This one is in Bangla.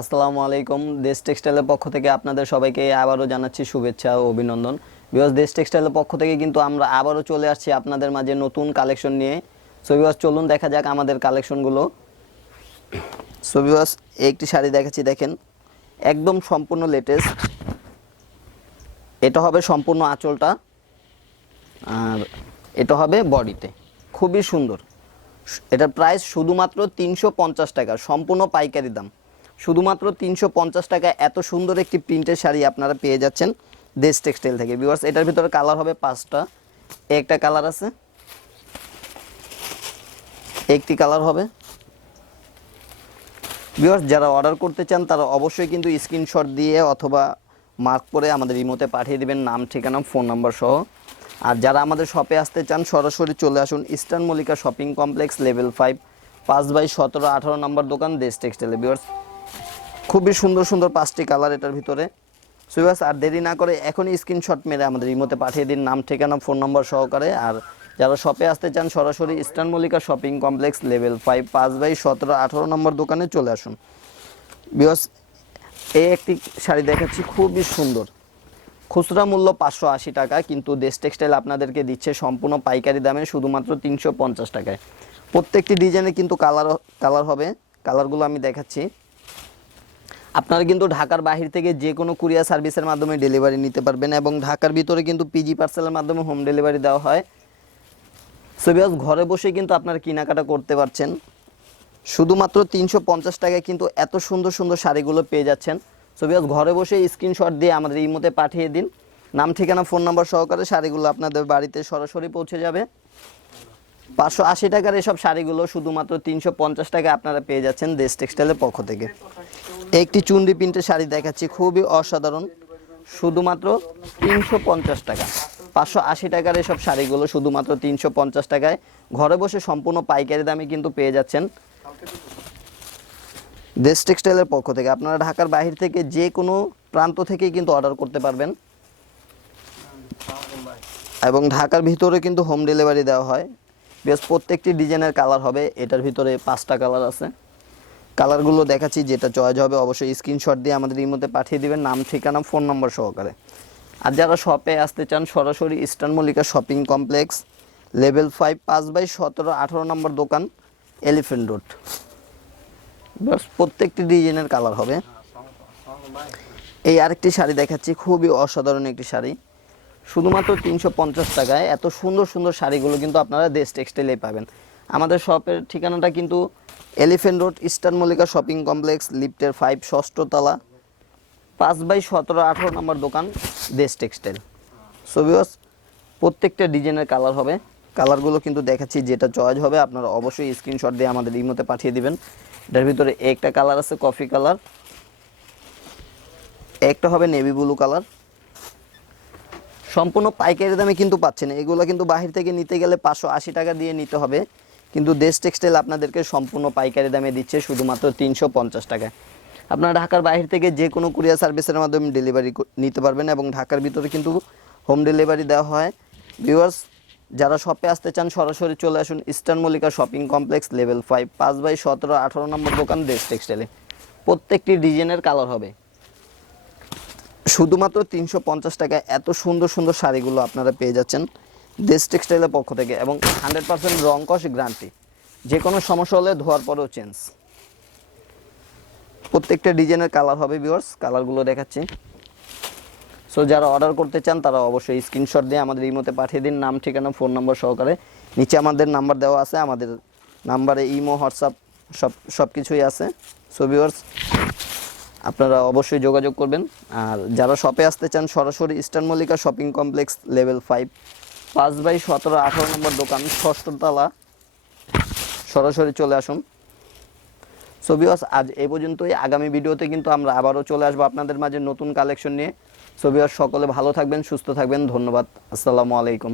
আসসালামু আলাইকুম। দেশ টেক্সটাইলের পক্ষ থেকে আপনাদের সবাইকে আবারও জানাচ্ছি শুভেচ্ছা ও অভিনন্দন। বিকজ দেশ টেক্সটাইলের পক্ষ থেকে কিন্তু আমরা আবারও চলে আসছি আপনাদের মাঝে নতুন কালেকশন নিয়ে। সো বিকজ চলুন দেখা যাক আমাদের কালেকশনগুলো। সো বিকজ একটি শাড়ি দেখাচ্ছি, দেখেন। একদম সম্পূর্ণ লেটেস্ট এটা হবে সম্পূর্ণ আঁচলটা। আর এটা হবে বডিতে। খুবই সুন্দর। এটার প্রাইস শুধুমাত্র তিনশো পঞ্চাশ টাকা, সম্পূর্ণ পাইকারি দাম। শুধুমাত্র তিনশো পঞ্চাশ টাকা এত সুন্দর একটি প্রিন্টের শাড়ি আপনারা পেয়ে যাচ্ছেন দেশ টেক্সটাইল থেকে। বিকজ এটার ভিতরে কালার হবে পাঁচটা। একটা কালার আছে। একটি কালার হবে। ভিউয়ার্স যারা অর্ডার করতে চান, তারা অবশ্যই কিন্তু স্ক্রিনশট দিয়ে অথবা মার্ক করে আমাদের ইমোতে পাঠিয়ে দেবেন, নাম, ঠিকানা, ফোন নাম্বার সহ। আর যারা আমাদের শপে আসতে চান, সরাসরি চলে আসুন eastern Mallika shopping complex, level five, পাঁচ বাই সতেরো, আঠারো নম্বর দোকান, দেশ টেক্সটাইলে। ভিউয়ার্স খুবই সুন্দর সুন্দর পাঁচটি কালার এটার ভিতরে। সুইবাস আর দেরি না করে এখনই স্ক্রিনশট মেরে আমাদের ইমোতে পাঠিয়ে দিন, নাম, ঠিকানা ফোন নম্বর সহকারে। আর যারা শপে আসতে চান, সরাসরি eastern Mallika shopping complex level five পাঁচ বাই সতেরো, আঠারো নম্বর দোকানে চলে আসুন। বিকজ এই একটি শাড়ি দেখাচ্ছি, খুবই সুন্দর। খুচরা মূল্য পাঁচশো আশি টাকা, কিন্তু দেশ টেক্সটাইল আপনাদেরকে দিচ্ছে সম্পূর্ণ পাইকারি দামে শুধুমাত্র তিনশো পঞ্চাশ টাকায়। প্রত্যেকটি ডিজাইনে কিন্তু কালার কালার হবে। কালারগুলো আমি দেখাচ্ছি। আপনারা কিন্তু ঢাকার বাহির থেকে যে কোনো কুরিয়ার সার্ভিসের মাধ্যমে ডেলিভারি নিতে পারবেন এবং ঢাকার ভিতরে কিন্তু পিজি পার্সেলের মাধ্যমে হোম ডেলিভারি দেওয়া হয়। সোবিয়াস ঘরে বসে কিন্তু আপনারা কেনাকাটা করতে পারছেন। শুধুমাত্র তিনশো পঞ্চাশ টাকায় কিন্তু এত সুন্দর সুন্দর শাড়িগুলো পেয়ে যাচ্ছেন। সোবিয়াস ঘরে বসে স্ক্রিনশট দিয়ে আমাদের এই মতে পাঠিয়ে দিন। নাম, ঠিকানা ফোন নাম্বার সহকারে শাড়িগুলো আপনাদের বাড়িতে সরাসরি পৌঁছে যাবে। পাঁচশো আশি টাকার এসব শাড়িগুলো শুধুমাত্র তিনশো পঞ্চাশ টাকা আপনারা পেয়ে যাচ্ছেন দেশ টেক্সটাইলের পক্ষ থেকে। একটি চুন্ডি প্রিন্টের শাড়ি দেখাচ্ছি, খুবই অসাধারণ। শুধুমাত্র তিনশো পঞ্চাশ টাকা। পাঁচশো আশি টাকার এসব শাড়িগুলো শুধুমাত্র তিনশো পঞ্চাশ টাকায়। ঘরে বসে সম্পূর্ণ পাইকারি দামে কিন্তু পেয়ে যাচ্ছেন দেশ টেক্সটাইলের পক্ষ থেকে। আপনারা ঢাকার বাহির থেকে যে কোনো প্রান্ত থেকেই কিন্তু অর্ডার করতে পারবেন। এবং ঢাকার ভিতরে কিন্তু হোম ডেলিভারি দেওয়া হয়। বেশ প্রত্যেকটি ডিজাইনের কালার হবে। এটার ভিতরে পাঁচটা কালার আছে। কালারগুলো দেখাচ্ছি, যেটা চয়েস হবে অবশ্যই স্ক্রিনশট দিয়ে আমাদের এই মধ্যে পাঠিয়ে দিবেন, নাম, ঠিকানা ফোন নম্বর সহকারে। আর যারা শপে আসতে চান, সরাসরি eastern Mallika shopping complex level five পাঁচ বাই সতেরো, আঠারো নম্বর দোকান এলিফেন্ট রোড প্রত্যেকটি ডিজাইনের কালার হবে। এই আরেকটি শাড়ি দেখাচ্ছি, খুবই অসাধারণ একটি শাড়ি। শুধুমাত্র তিনশো পঞ্চাশ টাকায়, এত সুন্দর সুন্দর শাড়িগুলো কিন্তু আপনারা দেশ টেক্সটাইলে পাবেন। আমাদের শপের ঠিকানাটা কিন্তু elephant road, eastern Mallika shopping complex, লিফটের ফাইভ ষষ্ঠ তলা, পাঁচ বাই সতেরো, আঠারো নম্বর দোকান, দেশ টেক্সটাইল। সবিওস প্রত্যেকটা ডিজাইনের কালার হবে। কালারগুলো কিন্তু দেখাচ্ছি, যেটা চয়েস হবে, আপনারা অবশ্যই স্ক্রিনশট দিয়ে আমাদের ইমোতে পাঠিয়ে দিবেন। এটার ভিতরে একটা কালার আছে কফি কালার একটা হবে নেভি ব্লু কালার সম্পূর্ণ পাইকারি দামে কিন্তু পাচ্ছেন এগুলো কিন্তু বাহির থেকে নিতে গেলে পাঁচশো আশি টাকা দিয়ে নিতে হবে। কিন্তু দেশ টেক্সটাইল আপনাদেরকে সম্পূর্ণ পাইকারি দামে দিচ্ছে শুধুমাত্র তিনশো পঞ্চাশ টাকায়। আপনারা ঢাকার বাহির থেকে যে কোনো কুরিয়ার সার্ভিসের মাধ্যমে ডেলিভারি নিতে পারবেন এবং ঢাকার ভিতরে কিন্তু হোম ডেলিভারি দেওয়া হয়। ভিউয়ার্স যারা শপে আসতে চান, সরাসরি চলে আসুন eastern Mallika shopping complex level five পাঁচ বাই সতেরো, আঠারো নম্বর দোকান দেশ টেক্সটাইলে প্রত্যেকটি ডিজাইনের কালার হবে। শুধুমাত্র তিনশো পঞ্চাশ টাকায় এত সুন্দর সুন্দর শাড়িগুলো আপনারা পেয়ে যাচ্ছেন। দেশ টেক্সটাইলের পক্ষ থেকে এবং হান্ড্রেড পার্সেন্ট রং কষ গ্যারান্টি। যে কোনো সমস্যা হলে ধোয়ার পরেও চেঞ্জ। প্রত্যেকটা ডিজাইনের কালার হবে ভিউয়ার্স, কালারগুলো দেখাচ্ছি। সো যারা অর্ডার করতে চান, তারা অবশ্যই স্ক্রিনশট দিয়ে আমাদের ইমোতে পাঠিয়ে দিন। নাম, ঠিকানা ফোন নম্বর সহকারে। নিচে আমাদের নাম্বার দেওয়া আছে, আমাদের নাম্বারে ইমো, হোয়াটসঅ্যাপ, সব সব কিছুই আছে। সো ভিউয়ার্স আপনারা অবশ্যই যোগাযোগ করবেন। আর যারা শপে আসতে চান, সরাসরি eastern Mallika shopping complex level five পাঁচ বাই সতেরো, আঠারো নম্বর দোকান ষষ্ঠতলা সরাসরি চলে আসুন। সবিওস আজ এ পর্যন্তই। আগামী ভিডিওতে কিন্তু আমরা আবারও চলে আসব আপনাদের মাঝে নতুন কালেকশন নিয়ে। সবিওস সকলে ভালো থাকবেন, সুস্থ থাকবেন। ধন্যবাদ। আসসালামু আলাইকুম।